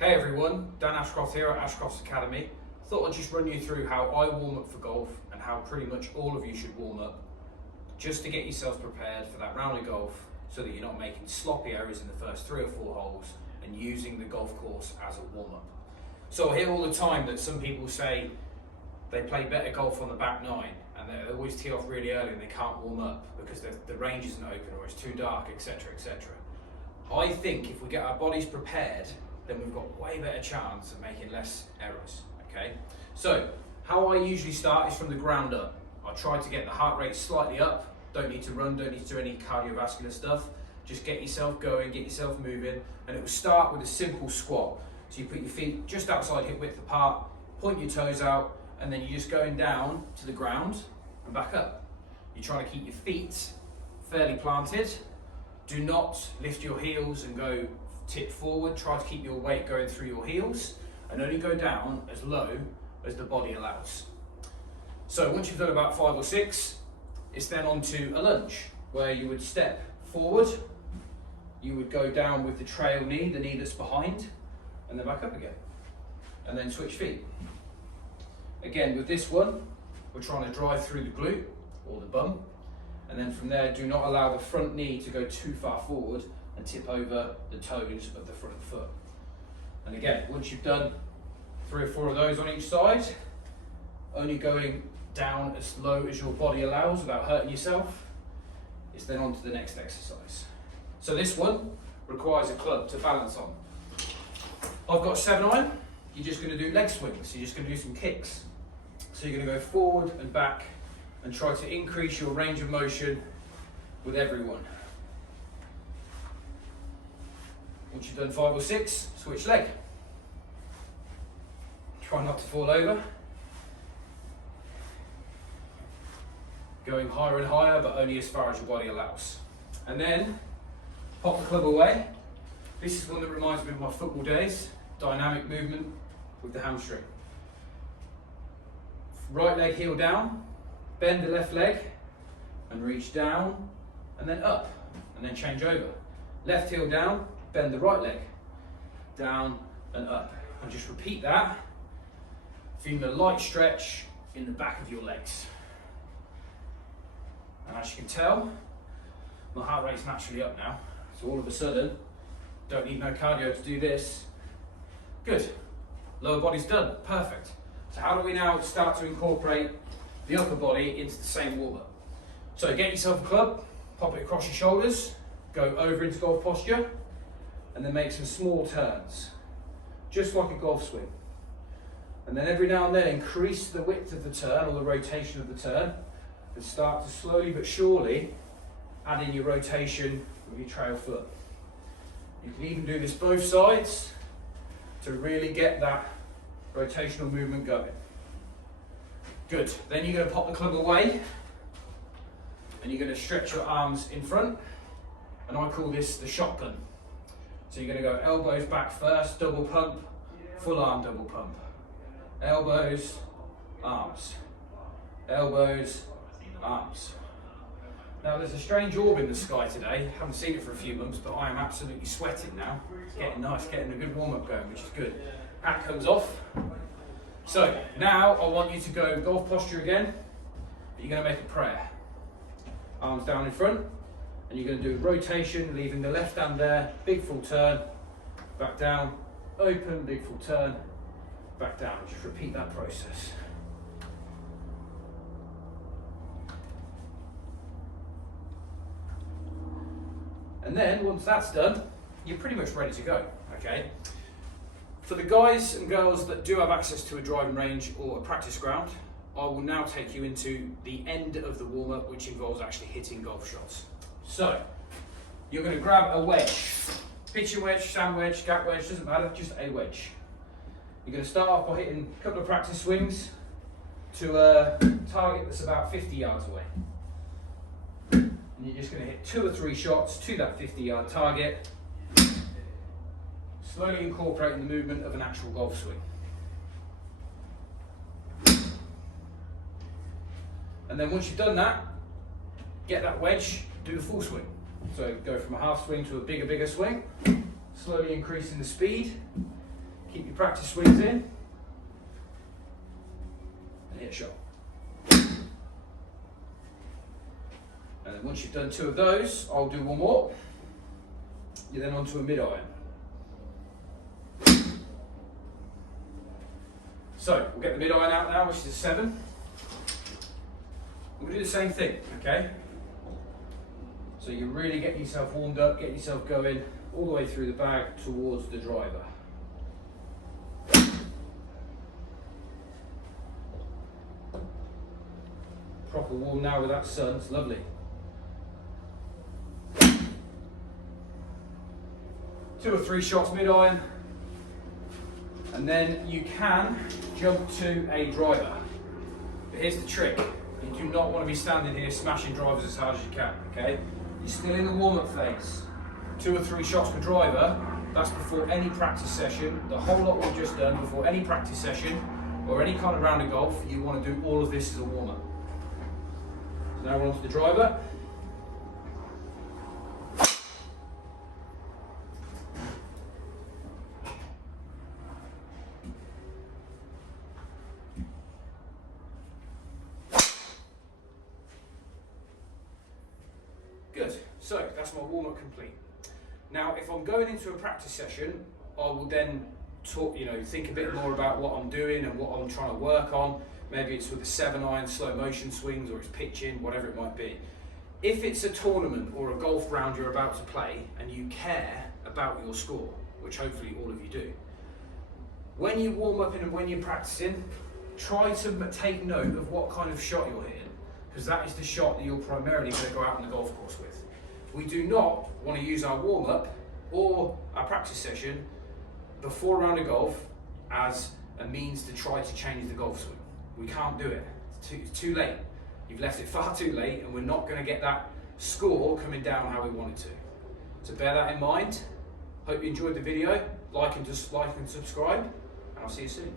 Hey everyone, Dan Ashcroft here at Ashcroft's Academy. Thought I'd just run you through how I warm up for golf and how pretty much all of you should warm up just to get yourselves prepared for that round of golf so that you're not making sloppy errors in the first 3 or 4 holes and using the golf course as a warm up. So I hear all the time that some people say they play better golf on the back 9 and they always tee off really early and they can't warm up because the range isn't open or it's too dark, etc, etc. I think if we get our bodies prepared, then we've got way better chance of making less errors, okay? So, how I usually start is from the ground up. I try to get the heart rate slightly up, don't need to run, don't need to do any cardiovascular stuff, just get yourself going, get yourself moving, and it will start with a simple squat. So you put your feet just outside hip width apart, point your toes out, and then you're just going down to the ground and back up. You're trying to keep your feet fairly planted. Do not lift your heels and go tip forward. Try to keep your weight going through your heels and only go down as low as the body allows. So once you've done about 5 or 6, it's then on to a lunge where you would step forward, you would go down with the trail knee, the knee that's behind, and then back up again, and then switch feet. Again with this one, we're trying to drive through the glute or the bum, and then from there do not allow the front knee to go too far forward and tip over the toes of the front foot. And again, once you've done 3 or 4 of those on each side, only going down as low as your body allows without hurting yourself, it's then on to the next exercise. So this one requires a club to balance on. I've got 7-iron, you're just going to do leg swings, you're just going to do some kicks. So you're going to go forward and back and try to increase your range of motion with every one. Once you've done 5 or 6, switch leg. Try not to fall over. Going higher and higher, but only as far as your body allows. And then, pop the club away. This is one that reminds me of my football days. Dynamic movement with the hamstring. Right leg heel down, bend the left leg, and reach down, and then up, and then change over. Left heel down, bend the right leg, down and up. And just repeat that, feeling a light stretch in the back of your legs. And as you can tell, my heart rate's naturally up now. So all of a sudden, don't need no cardio to do this. Good, lower body's done, perfect. So how do we now start to incorporate the upper body into the same warm-up? So get yourself a club, pop it across your shoulders, go over into golf posture, and then make some small turns, just like a golf swing. And then every now and then increase the width of the turn or the rotation of the turn and start to slowly but surely add in your rotation with your trail foot. You can even do this both sides to really get that rotational movement going. Good, then you're going to pop the club away and you're going to stretch your arms in front, and I call this the shotgun. So you're going to go elbows back first, double pump, full arm double pump. Elbows, arms. Elbows, arms. Now there's a strange orb in the sky today. Haven't seen it for a few months, but I am absolutely sweating now. It's getting nice, getting a good warm up going, which is good. Hat comes off. So now I want you to go golf posture again, but you're going to make a prayer. Arms down in front. And you're going to do a rotation, leaving the left hand there, big full turn, back down, open, big full turn, back down. Just repeat that process. And then once that's done, you're pretty much ready to go, okay? For the guys and girls that do have access to a driving range or a practice ground, I will now take you into the end of the warm-up, which involves actually hitting golf shots. So, you're going to grab a wedge, pitching wedge, sand wedge, gap wedge, doesn't matter, just a wedge. You're going to start off by hitting a couple of practice swings to a target that's about 50 yards away. And you're just going to hit 2 or 3 shots to that 50-yard target, slowly incorporating the movement of an actual golf swing. And then once you've done that, get that wedge, do the full swing. So go from a half swing to a bigger swing, slowly increasing the speed, Keep your practice swings in and hit a shot. And then once you've done 2 of those, I'll do 1 more. You're then onto a mid-iron. So we'll get the mid-iron out now, which is a 7. We'll do the same thing, okay? So you're really getting yourself warmed up, getting yourself going all the way through the bag towards the driver. Proper warm now with that sun, it's lovely. Two or three shots mid-iron, and then you can jump to a driver. But here's the trick, you do not want to be standing here smashing drivers as hard as you can, okay? You're still in the warm-up phase. 2 or 3 shots per driver, that's before any practice session. The whole lot we've just done, before any practice session or any kind of round of golf, you want to do all of this as a warm-up. So now we're on to the driver. Good, so that's my warm-up complete. Now if I'm going into a practice session, I will then talk, think a bit more about what I'm doing and what I'm trying to work on. Maybe it's with a 7-iron, slow motion swings, or it's pitching, whatever it might be. If it's a tournament or a golf round you're about to play and you care about your score, which hopefully all of you do, when you warm up and when you're practicing, try to take note of what kind of shot you're hitting, because that is the shot that you're primarily going to go out on the golf course with. We do not want to use our warm-up or our practice session before a round of golf as a means to try to change the golf swing. We can't do it. It's too late. You've left it far too late, and we're not going to get that score coming down how we want it to. So bear that in mind. Hope you enjoyed the video. Like and subscribe, and I'll see you soon.